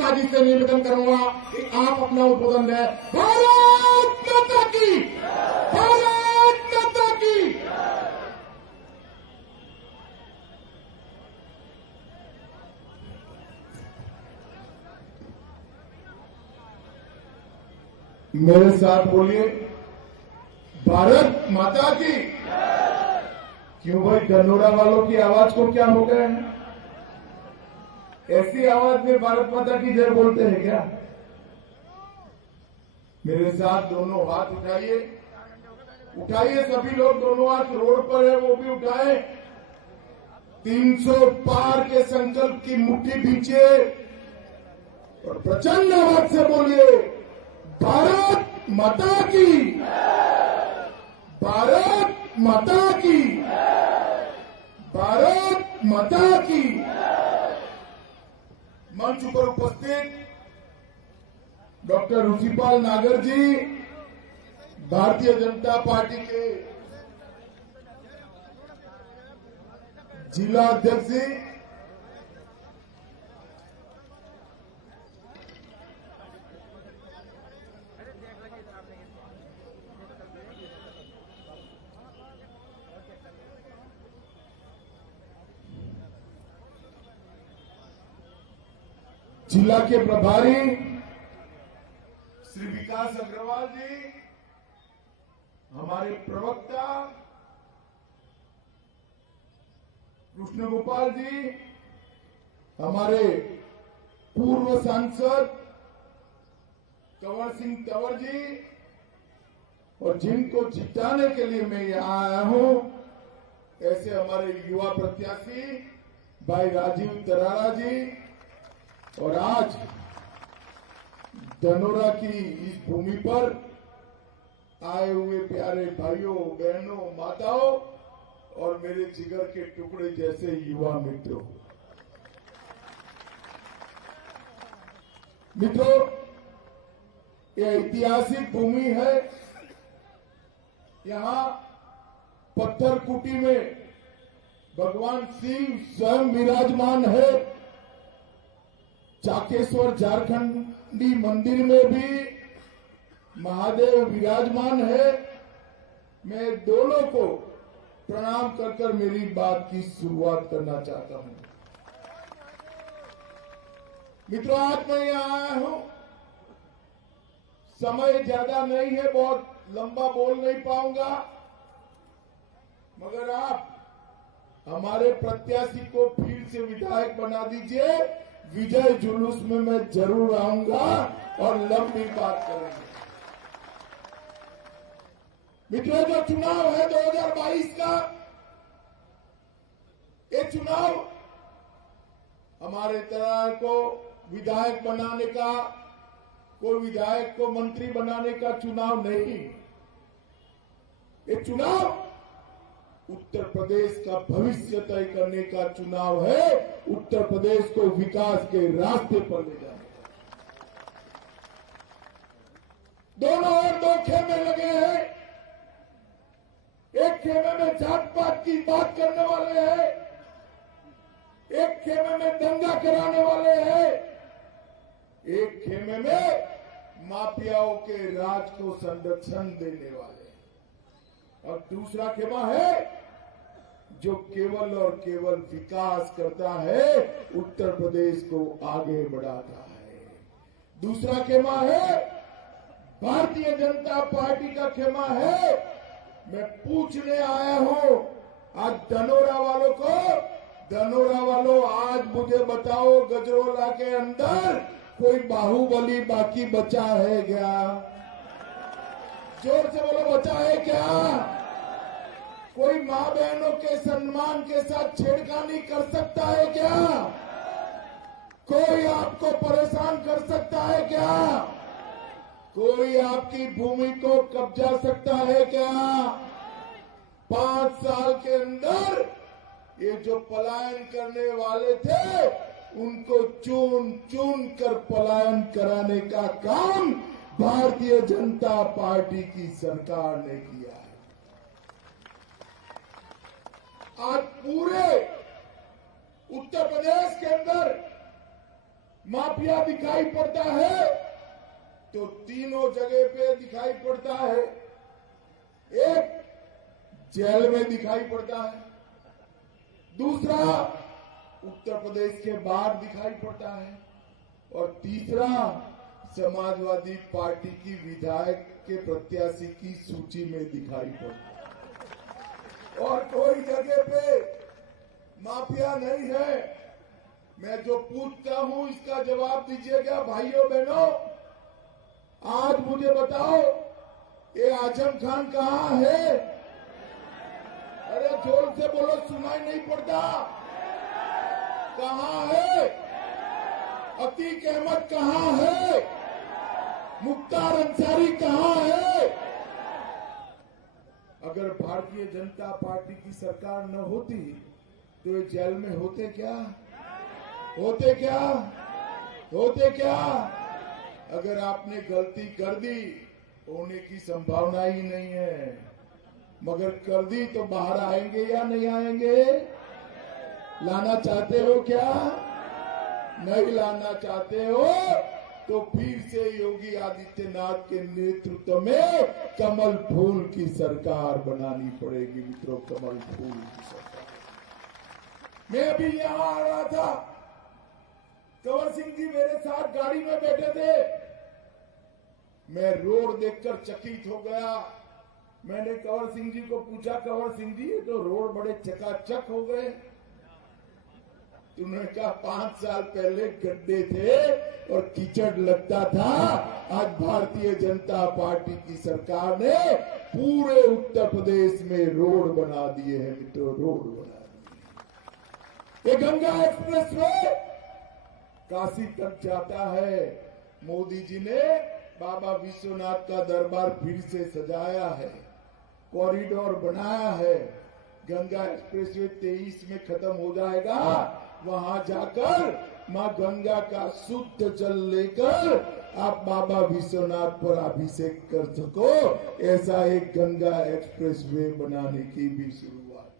अमित जी से निवेदन करूंगा कि आप अपना उद्बोधन दें। भारत माता की, भारत माता की। मेरे साथ बोलिए, भारत माता की। क्यों भाई, धनोरा वालों की आवाज को क्या हो गया है? ऐसी आवाज में भारत माता की जय बोलते हैं क्या? मेरे साथ दोनों हाथ उठाइए, उठाइए सभी लोग, दोनों हाथ रोड पर है वो भी उठाए। 300 पार के संकल्प की मुट्ठी पीछे और प्रचंड आवाज से बोलिए, भारत माता की, भारत माता की, भारत माता की। मंच पर उपस्थित डॉक्टर रुचिपाल नागर जी, भारतीय जनता पार्टी के जिला अध्यक्ष जी, जिला के प्रभारी श्री विकास अग्रवाल जी, हमारे प्रवक्ता कृष्ण गोपाल जी, हमारे पूर्व सांसद कंवर सिंह तंवर जी, और जिनको जिताने के लिए मैं यहां आया हूं, ऐसे हमारे युवा प्रत्याशी भाई राजीव तरारा जी, और आज धनोरा की इस भूमि पर आए हुए प्यारे भाइयों, बहनों, माताओं और मेरे जिगर के टुकड़े जैसे युवा मित्रों। मित्रों, यह ऐतिहासिक भूमि है। यहां पत्थर कुटी में भगवान शिव स्वयं विराजमान है। चाकेश्वर झारखंडी मंदिर में भी महादेव विराजमान है। मैं दोनों को प्रणाम कर मेरी बात की शुरुआत करना चाहता हूं। मित्रों, आज मैं यहां आया हूं, समय ज्यादा नहीं है, बहुत लंबा बोल नहीं पाऊंगा, मगर आप हमारे प्रत्याशी को फिर से विधायक बना दीजिए। विजय जुलूस में मैं जरूर आऊंगा और लंबी बात करेंगे। मित्रों, जो चुनाव है 2022 का, ये चुनाव हमारे तरह को विधायक बनाने का, कोई विधायक को मंत्री बनाने का चुनाव नहीं। ये चुनाव उत्तर प्रदेश का भविष्य तय करने का चुनाव है। उत्तर प्रदेश को विकास के रास्ते पर ले जाने का। दोनों ओर दो खेमे लगे हैं। एक खेमे में जात पात की बात करने वाले हैं, एक खेमे में दंगा कराने वाले हैं, एक खेमे में माफियाओं के राज को संरक्षण देने वाले हैं, और दूसरा खेमा है जो केवल और केवल विकास करता है, उत्तर प्रदेश को आगे बढ़ाता है। दूसरा खेमा है भारतीय जनता पार्टी का खेमा है। मैं पूछने आया हूं आज धनोरा वालों को, धनोरा वालों, आज मुझे बताओ, गजरोला के अंदर कोई बाहुबली बाकी बचा है क्या? जोर से बोलो, बचा है क्या? कोई मां बहनों के सम्मान के साथ छेड़खानी कर सकता है क्या? कोई आपको परेशान कर सकता है क्या? कोई आपकी भूमि को कब्जा सकता है क्या? 5 साल के अंदर ये जो पलायन करने वाले थे, उनको चुन चुन कर पलायन कराने का काम भारतीय जनता पार्टी की सरकार ने किया है। आज पूरे उत्तर प्रदेश के अंदर माफिया दिखाई पड़ता है तो तीनों जगह पे दिखाई पड़ता है। एक, जेल में दिखाई पड़ता है, दूसरा उत्तर प्रदेश के बाहर दिखाई पड़ता है, और तीसरा समाजवादी पार्टी की विधायक के प्रत्याशी की सूची में दिखाई पड़ता है। और कोई जगह पे माफिया नहीं है। मैं जो पूछता हूं इसका जवाब दीजिएगा भाइयों बहनों। आज मुझे बताओ, ये आजम खान कहां है? अरे जोर से बोलो, सुनाई नहीं पड़ता। कहां है? अतीक अहमद कहां है? मुख्तार अंसारी कहां है? अगर भारतीय जनता पार्टी की सरकार न होती तो ये जेल में होते क्या? होते क्या? होते क्या? अगर आपने गलती कर दी, होने की संभावना ही नहीं है, मगर कर दी तो बाहर आएंगे या नहीं आएंगे? लाना चाहते हो क्या? नहीं लाना चाहते हो तो फिर से योगी आदित्यनाथ के नेतृत्व में कमल फूल की सरकार बनानी पड़ेगी मित्रों, कमल फूल की सरकार। मैं अभी यहां आ रहा था, कंवर सिंह जी मेरे साथ गाड़ी में बैठे थे। मैं रोड देखकर चकित हो गया। मैंने कंवर सिंह जी को पूछा, कंवर सिंह जी ये तो रोड बड़े चकाचक हो गए। उन्होंने कहा 5 साल पहले गड्ढे थे और कीचड़ लगता था। आज भारतीय जनता पार्टी की सरकार ने पूरे उत्तर प्रदेश में रोड बना दिए हैं मित्रों, रोड बना दिए। ये गंगा एक्सप्रेस वे काशी तक जाता है। मोदी जी ने बाबा विश्वनाथ का दरबार फिर से सजाया है, कॉरिडोर बनाया है। गंगा एक्सप्रेसवे 23 में खत्म हो जाएगा। वहां जाकर मां गंगा का शुद्ध जल लेकर आप बाबा विश्वनाथ पर अभिषेक कर सको, ऐसा एक गंगा एक्सप्रेसवे बनाने की भी शुरुआत।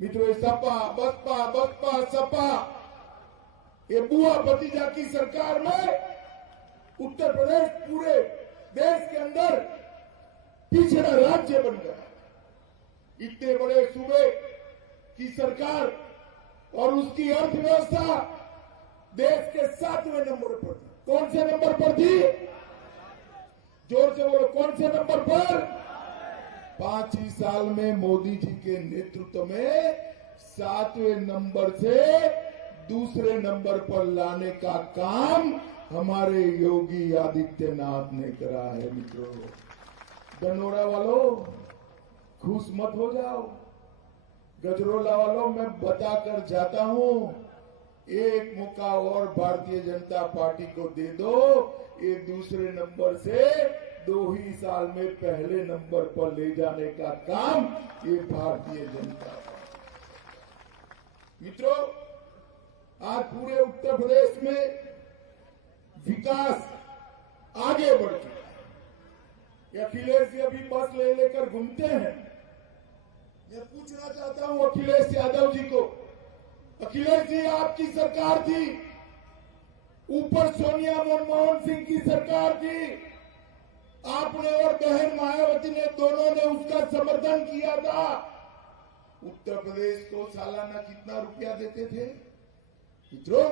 मित्रों, सपा बसपा बसपा सपा, ये बुआ भतीजा की सरकार में उत्तर प्रदेश पूरे देश के अंदर पिछड़ा राज्य बन गया। इतने बड़े सूबे की सरकार और उसकी अर्थव्यवस्था देश के 7वें नंबर पर थी। कौन से नंबर पर थी? जोर से बोलो, कौन से नंबर पर? 5 ही साल में मोदी जी के नेतृत्व में 7वें नंबर से दूसरे नंबर पर लाने का काम हमारे योगी आदित्यनाथ ने करा है मित्रों। धनोरा वालों, खुश मत हो जाओ। गजरोला वालों, मैं बताकर जाता हूं, एक मौका और भारतीय जनता पार्टी को दे दो। ये दूसरे नंबर से 2 ही साल में पहले नंबर पर ले जाने का काम ये भारतीय जनता पार्टी। मित्रों, आज पूरे उत्तर प्रदेश में विकास आगे बढ़ चुका है। अखिलेश जी अभी बस ले लेकर घूमते हैं। मैं पूछना चाहता हूं अखिलेश यादव जी को, अखिलेश जी आपकी सरकार थी, ऊपर सोनिया मनमोहन सिंह की सरकार थी, आपने और बहन मायावती ने दोनों ने उसका समर्थन किया था। उत्तर प्रदेश को सालाना कितना रुपया देते थे मित्रों?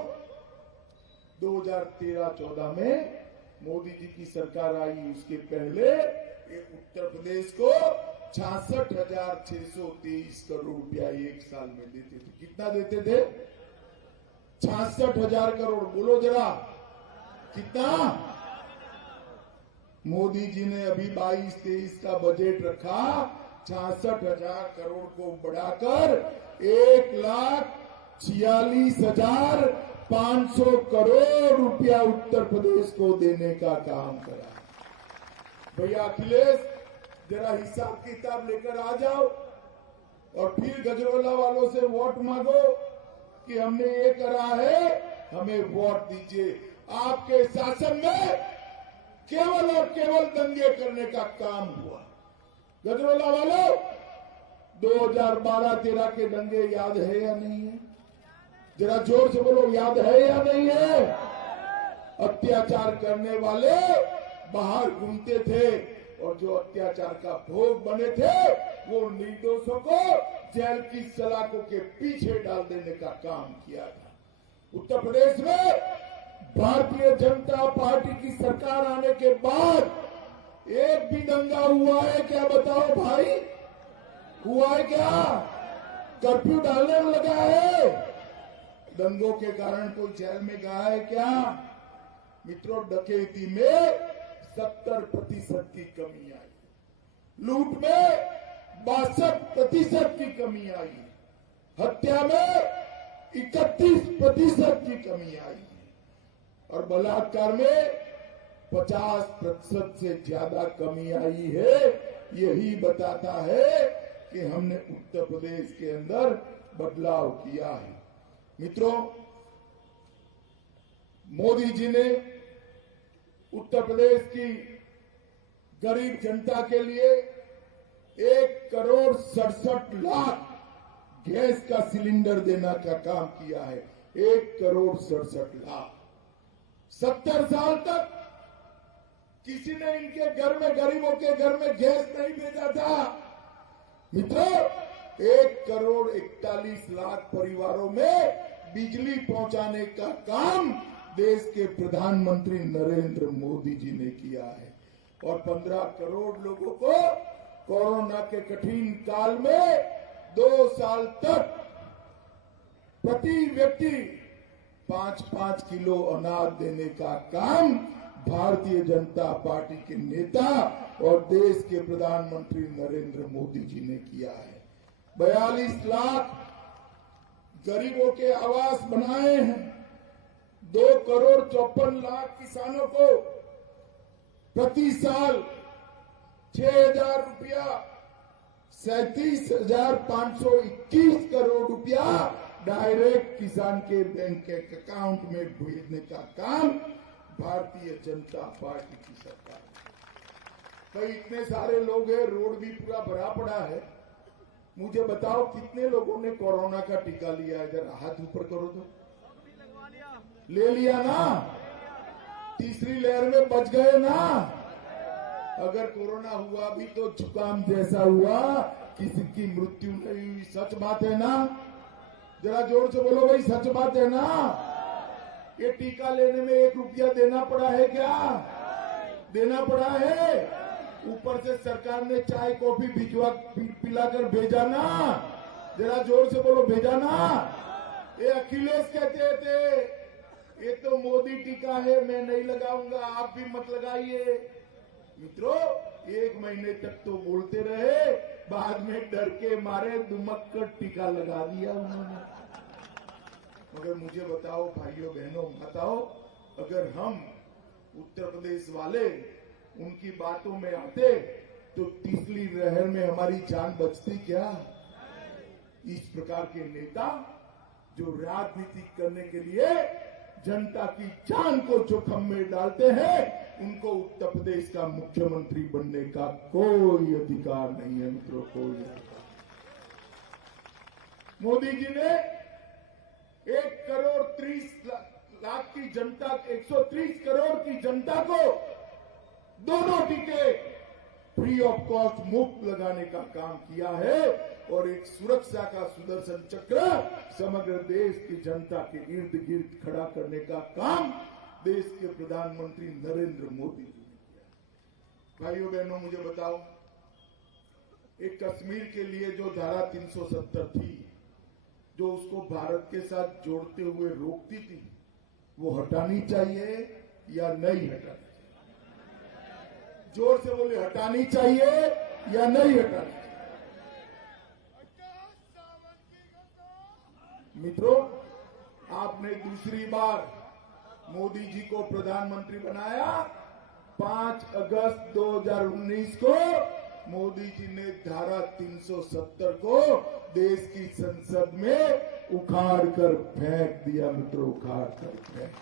2013-14 में मोदी जी की सरकार आई, उसके पहले उत्तर प्रदेश को 66,623 करोड़ रुपया एक साल में देते थे। कितना देते थे? 66,000 करोड़। बोलो जरा, कितना? मोदी जी ने अभी 22-23 का बजट रखा, 66,000 करोड़ को बढ़ाकर 1,46,500 करोड़ रुपया उत्तर प्रदेश को देने का काम करा। भैया अखिलेश, जरा हिसाब किताब लेकर आ जाओ और फिर गजरोला वालों से वोट मांगो कि हमने ये करा है, हमें वोट दीजिए। आपके शासन में केवल और केवल दंगे करने का काम हुआ। गजरोला वालों, 2012-13 के दंगे याद है या नहीं है? जरा जोर से बोलो, याद है या नहीं है? अत्याचार करने वाले बाहर घूमते थे और जो अत्याचार का भोग बने थे वो निर्दोषों को जेल की सलाखों के पीछे डाल देने का काम किया था। उत्तर प्रदेश में भारतीय जनता पार्टी की सरकार आने के बाद एक भी दंगा हुआ है क्या? बताओ भाई, हुआ है क्या? कर्फ्यू डालने में लगा है? दंगों के कारण कोई जेल में गया है क्या? मित्रों, डकैती में 70% की कमी आई, लूट में 62% की कमी आई, हत्या में 31% की कमी आई और बलात्कार में 50% से ज्यादा कमी आई है। यही बताता है कि हमने उत्तर प्रदेश के अंदर बदलाव किया है। मित्रों, मोदी जी ने उत्तर प्रदेश की गरीब जनता के लिए 1,67,00,000 गैस का सिलेंडर देने का काम किया है। 1,67,00,000। 70 साल तक किसी ने इनके घर में, गरीबों के घर में गैस नहीं भेजा था। मित्रों, 1,41,00,000 परिवारों में बिजली पहुंचाने का काम देश के प्रधानमंत्री नरेंद्र मोदी जी ने किया है और 15 करोड़ लोगों को कोरोना के कठिन काल में 2 साल तक प्रति व्यक्ति 5-5 किलो अनाज देने का काम भारतीय जनता पार्टी के नेता और देश के प्रधानमंत्री नरेंद्र मोदी जी ने किया है। 42 लाख गरीबों के आवास बनाए हैं। 2,54,00,000 किसानों को प्रति साल 6,000 रुपया, 37,521 करोड़ रुपया डायरेक्ट किसान के बैंक के अकाउंट में भेजने का काम भारतीय जनता पार्टी की सरकार। भाई, इतने सारे लोग हैं, रोड भी पूरा भरा पड़ा है। मुझे बताओ कितने लोगों ने कोरोना का टीका लिया है? जरा हाथ ऊपर करो तो। ले लिया ना? तीसरी लहर में बच गए ना? अगर कोरोना हुआ भी तो जुकाम जैसा हुआ, किसी की मृत्यु नहीं हुई। सच बात है ना? जरा जोर से बोलो भाई, सच बात है ना? ये टीका लेने में 1 रुपया देना पड़ा है क्या? देना पड़ा है? ऊपर से सरकार ने चाय कॉफी पिलाकर भेजा ना? जरा जोर से बोलो, भेजा ना? ये अखिलेश कहते थे ये तो मोदी टीका है, मैं नहीं लगाऊंगा, आप भी मत लगाइए। मित्रों, 1 महीने तक तो बोलते रहे, बाद में डर के मारे दुमक कर टीका लगा दिया उन्होंने। मगर मुझे बताओ भाइयों बहनों, बताओ, अगर हम उत्तर प्रदेश वाले उनकी बातों में आते तो तीसरी लहर में हमारी जान बचती क्या? इस प्रकार के नेता जो राजनीति करने के लिए जनता की जान को जोखिम में डालते हैं, उनको उत्तर प्रदेश का मुख्यमंत्री बनने का कोई अधिकार नहीं है। मित्रों, कोई अधिकार। मोदी जी ने 1,30,00,000 की जनता, 130 करोड़ की जनता को दोनों टीके फ्री ऑफ कॉस्ट मुफ्त लगाने का काम किया है और एक सुरक्षा का सुदर्शन चक्र समग्र देश की जनता के इर्द गिर्द खड़ा करने का काम देश के प्रधानमंत्री नरेंद्र मोदी जी ने किया। भाइयों बहनों, मुझे बताओ, एक कश्मीर के लिए जो धारा 370 थी, जो उसको भारत के साथ जोड़ते हुए रोकती थी, वो हटानी चाहिए या नहीं हटानी चाहिए? जोर से बोले, हटानी चाहिए या नहीं हटानी चाहिए? मित्रों, आपने दूसरी बार मोदी जी को प्रधानमंत्री बनाया। 5 अगस्त 2019 को मोदी जी ने धारा 370 को देश की संसद में उखाड़ कर फेंक दिया। मित्रों, उखाड़ कर फेंक।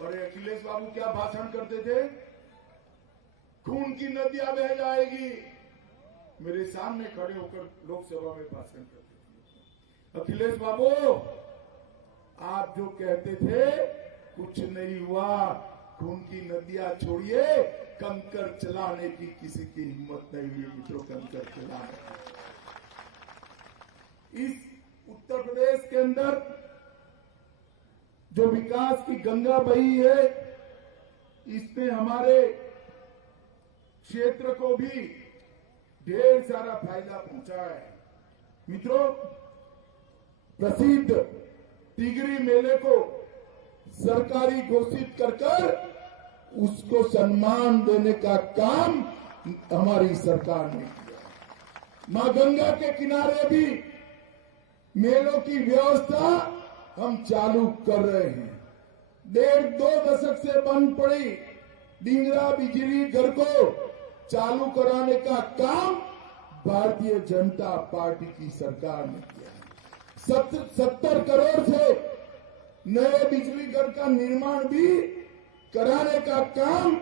और अखिलेश बाबू क्या भाषण करते थे? खून की नदियां बह जाएगी। मेरे सामने खड़े होकर लोकसभा में भाषण करते थे। अखिलेश बाबू, आप जो कहते थे कुछ नहीं हुआ। खून की नदियां छोड़िए, कंकर चलाने की किसी की हिम्मत नहीं हुई मित्रों, कंकर चलाने की। इस उत्तर प्रदेश के अंदर जो विकास की गंगा बही है, इसने हमारे क्षेत्र को भी ढेर सारा फायदा पहुंचा है। मित्रों, प्रसिद्ध टिगरी मेले को सरकारी घोषित कर उसको सम्मान देने का काम हमारी सरकार ने किया। मां गंगा के किनारे भी मेलों की व्यवस्था हम चालू कर रहे हैं। 1.5-2 दशक से बंद पड़ी डिंगरा बिजली घर को चालू कराने का काम भारतीय जनता पार्टी की सरकार ने किया है। 70 करोड़ से नए बिजली घर का निर्माण भी कराने का काम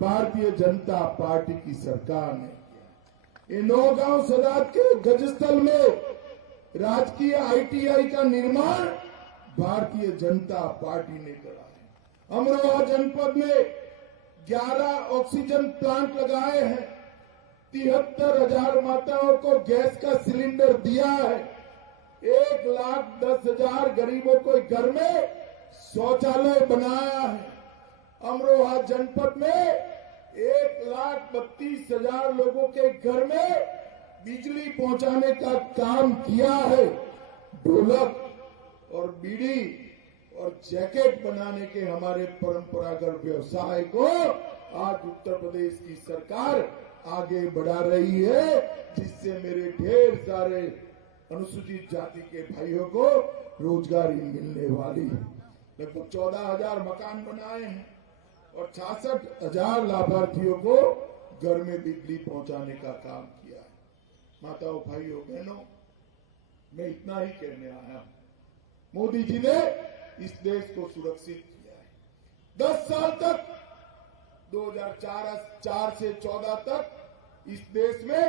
भारतीय जनता पार्टी की सरकार ने किया। ये नौगांव सदात के गजस्थल में राजकीय ITI का निर्माण भारतीय जनता पार्टी ने करा है। अमरोहा जनपद में 11 ऑक्सीजन प्लांट लगाए हैं। 73,000 माताओं को गैस का सिलेंडर दिया है। 1,10,000 गरीबों को घर में शौचालय बनाया है। अमरोहा जनपद में 1,32,000 लोगों के घर में बिजली पहुंचाने का काम किया है। ढोलक और बीड़ी और जैकेट बनाने के हमारे परंपरागत व्यवसाय को आज उत्तर प्रदेश की सरकार आगे बढ़ा रही है, जिससे मेरे ढेर सारे अनुसूचित जाति के भाइयों को रोजगारी मिलने वाली है। लगभग 14,000 मकान बनाए हैं और 66,000 लाभार्थियों को घर में बिजली पहुंचाने का काम किया है। माताओं, भाइयों, बहनों, मैं इतना ही कहने आया हूं। मोदी जी ने इस देश को सुरक्षित किया है। 10 साल तक 2004 से 14 तक इस देश में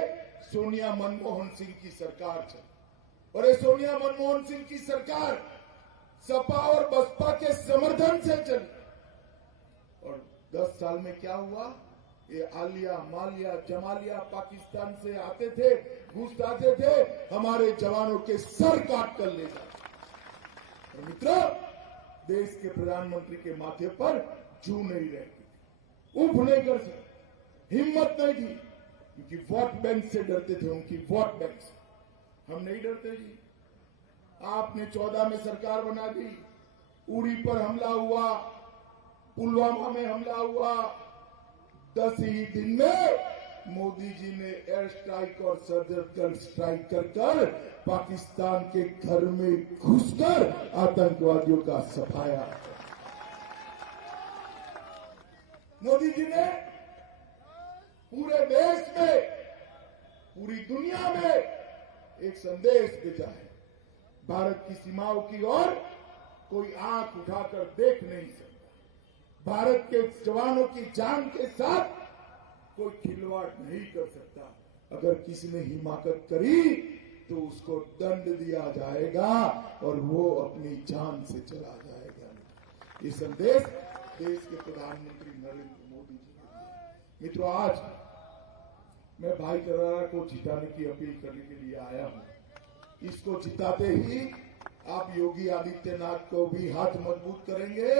सोनिया मनमोहन सिंह की सरकार चली और ये सोनिया मनमोहन सिंह की सरकार सपा और बसपा के समर्थन से चली। और 10 साल में क्या हुआ? ये आलिया, मालिया, जमालिया पाकिस्तान से आते थे, घुस आते थे, हमारे जवानों के सर काट कर ले जाते। और मित्रों, देश के प्रधानमंत्री के माथे पर जू नहीं रहती थी, उफ नहीं कर सकते, हिम्मत नहीं थी, क्योंकि वोट बैंक से डरते थे, उनकी वोट बैंक से। हम नहीं डरते जी। आपने 14 में सरकार बना दी, उड़ी पर हमला हुआ, पुलवामा में हमला हुआ, 10 ही दिन में मोदी जी ने एयर स्ट्राइक और सर्जिकल स्ट्राइक कर पाकिस्तान के घर में घुसकर आतंकवादियों का सफाया। मोदी जी ने पूरे देश में, पूरी दुनिया में एक संदेश भेजा है। भारत की सीमाओं की ओर कोई आंख उठाकर देख नहीं सकता। भारत के जवानों की जान के साथ कोई खिलवाड़ नहीं कर सकता। अगर किसी ने हिमाकत करी तो उसको दंड दिया जाएगा और वो अपनी जान से चला जाएगा। ये संदेश देश के प्रधानमंत्री नरेंद्र मोदी जी ने दिया। मित्रों, आज मैं भाईचारा को जिताने की अपील करने के लिए आया हूं। इसको जिताते ही आप योगी आदित्यनाथ को भी हाथ मजबूत करेंगे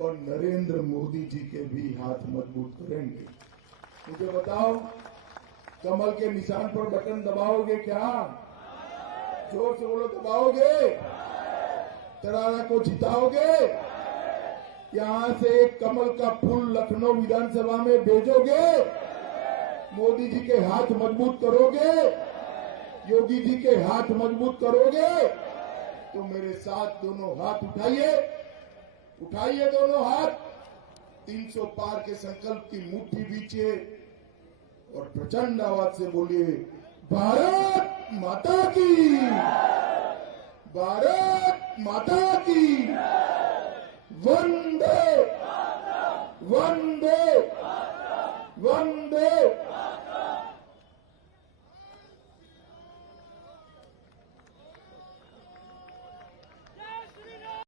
और नरेंद्र मोदी जी के भी हाथ मजबूत करेंगे। मुझे बताओ, कमल के निशान पर बटन दबाओगे क्या? जोर से बोलो, दबाओगे? तरारा को जिताओगे? यहां से एक कमल का फूल लखनऊ विधानसभा में भेजोगे? मोदी जी के हाथ मजबूत करोगे? योगी जी के हाथ मजबूत करोगे? तो मेरे साथ दोनों हाथ उठाइए, उठाइए दोनों हाथ। 300 पार के संकल्प की मुट्ठी बीचिए और प्रचंड आवाज से बोलिए, भारत माता की, भारत माता की।